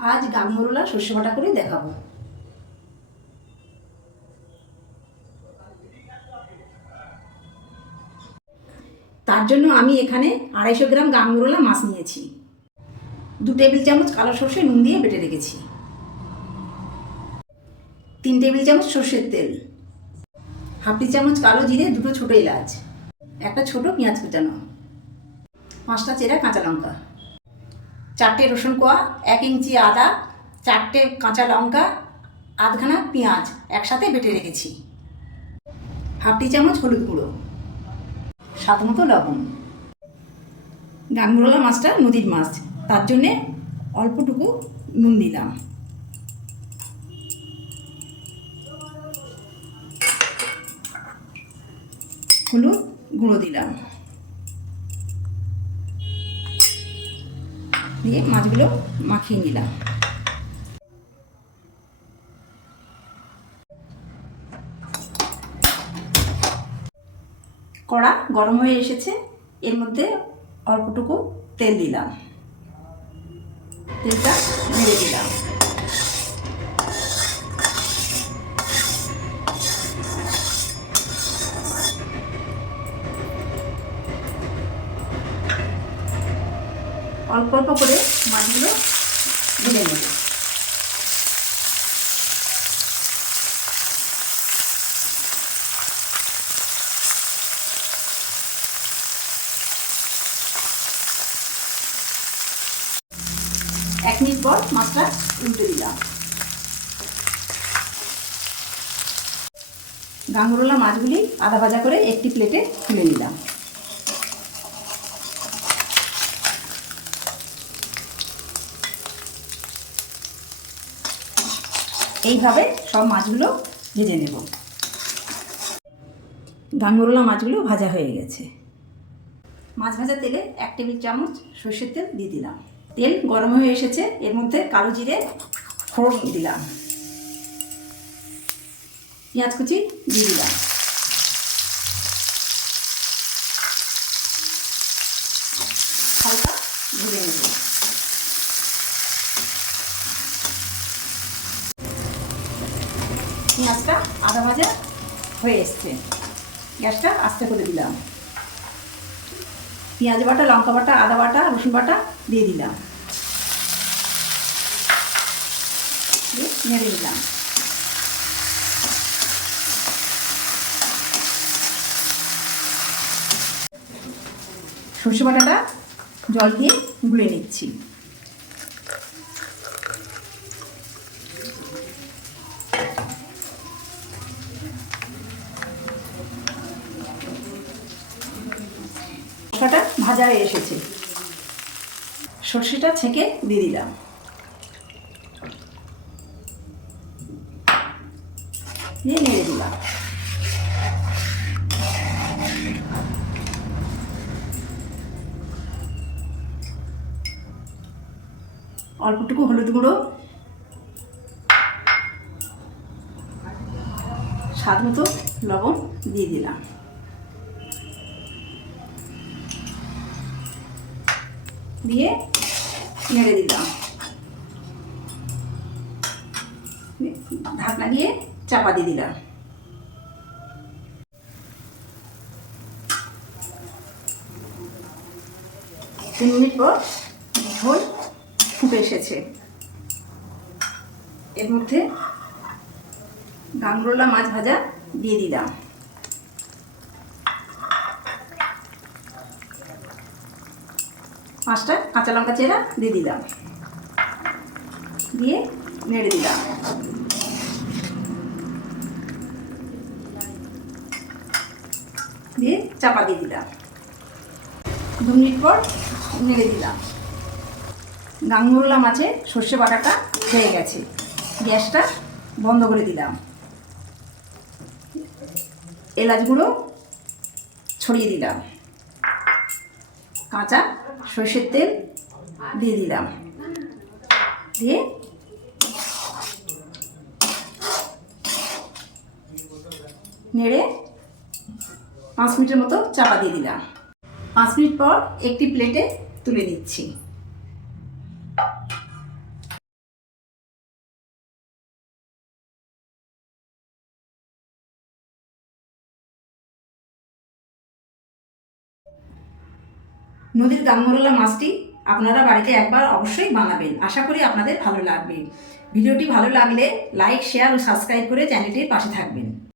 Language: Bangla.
আজ গাঙ্গরোলা সর্ষে বাটা করে দেখাবো। তার জন্য আমি এখানে 250 গ্রাম গাঙ্গরোলা মাছ নিয়েছি। 2 টেবিল চামচ কালো সর্ষে নুন দিয়ে বেটে রেখেছি। 3 টেবিল চামচ সর্ষের তেল, হাফ টি চামচ কালো জিরে, 2টো ছোটো এলাচ, একটা ছোট পেঁয়াজ কুচানো, 5টা চেরা কাঁচা লঙ্কা, 4টে রসুন কোয়া, 1 ইঞ্চি আদা, 4টে কাঁচা লঙ্কা, আধখানা পেঁয়াজ একসাথে বেটে রেখেছি, হাফ টি চামচ হলুদ গুঁড়ো, স্বাদ মতো লবণ। গাঙ্গরোলা মাছটা নদীর মাছ, তার জন্যে অল্পটুকু নুন দিলাম। হলুদ গুঁড়ো দিলাম, দিয়ে মাছগুলো মাখিয়ে নিলাম। কড়া গরম হয়ে এসেছে, এর মধ্যে অল্পটুকু তেল দিলাম, তেলটা নেড়ে দিলাম। অল্প অল্প করে মাছগুলো ভেজে নেব। এক মিনিট পর মাছটা উল্টে দিলাম। গাঙ্গরোলা মাছগুলি আধা ভাজা করে একটি প্লেটে তুলে নিলাম। এইভাবে সব মাছগুলো ভেজে নেব। গাঙ্গরোলা মাছগুলো ভাজা হয়ে গেছে। মাছ ভাজা তেলে 1 টেবিল চামচ সর্ষের তেল দিয়ে দিলাম। তেল গরম হয়ে এসেছে, এর মধ্যে কালো জিরে ফোড়ন দিলাম, পেঁয়াজ কুচি দিয়ে দিলাম, হালকা ভেজে নেব। পেঁয়াজটা আধা ভাজা হয়ে এসছে, গ্যাসটা আস্তে করে দিলাম। পেঁয়াজ বাটা, লঙ্কা বাটা, আদা বাটা, রসুন বাটা দিয়ে দিলাম, দিয়ে নেড়ে দিলাম। সর্ষে বাটাটা জল দিয়ে গুলে নিচ্ছি। মশলাটা ভাজা হয়ে এসেছে, সর্ষেটা ছেঁকে দিয়ে দিলাম, দিয়ে নেড়ে দিলাম। অল্পটুকু হলুদ গুঁড়ো, স্বাদ মতো লবণ দিয়ে দিলাম, দিয়ে নেড়ে দিলাম। ঢাকনা দিয়ে চাপা দিয়ে দিলাম। 3 মিনিট পর ঝোল ফুটে এসেছে, এর মধ্যে গাঙ্গরোলা মাছ ভাজা দিয়ে দিলাম, 5টা কাঁচা লঙ্কা চেরা দিয়ে দিলাম, দিয়ে নেড়ে দিলাম। দিয়ে চাপা দিয়ে দিলাম। 2 মিনিট পর নেড়ে দিলাম। গাঙ্গরোলা মাছে সর্ষে বাটাটা হয়ে গেছে, গ্যাসটা বন্ধ করে দিলাম। এলাচ গুঁড়ো ছড়িয়ে দিলাম, কাঁচা সর্ষের তেল দিয়ে দিলাম, দিয়ে নেড়ে 5 মিনিটের মতো চাপা দিয়ে দিলাম। 5 মিনিট পর একটি প্লেটে তুলে দিচ্ছি। নদীর গামরোলা মাছটি আপনারা বাড়িতে একবার অবশ্যই বানাবেন। আশা করি আপনাদের ভালো লাগবে। ভিডিওটি ভালো লাগলে লাইক, শেয়ার ও সাবস্ক্রাইব করে চ্যানেলটির পাশে থাকবেন।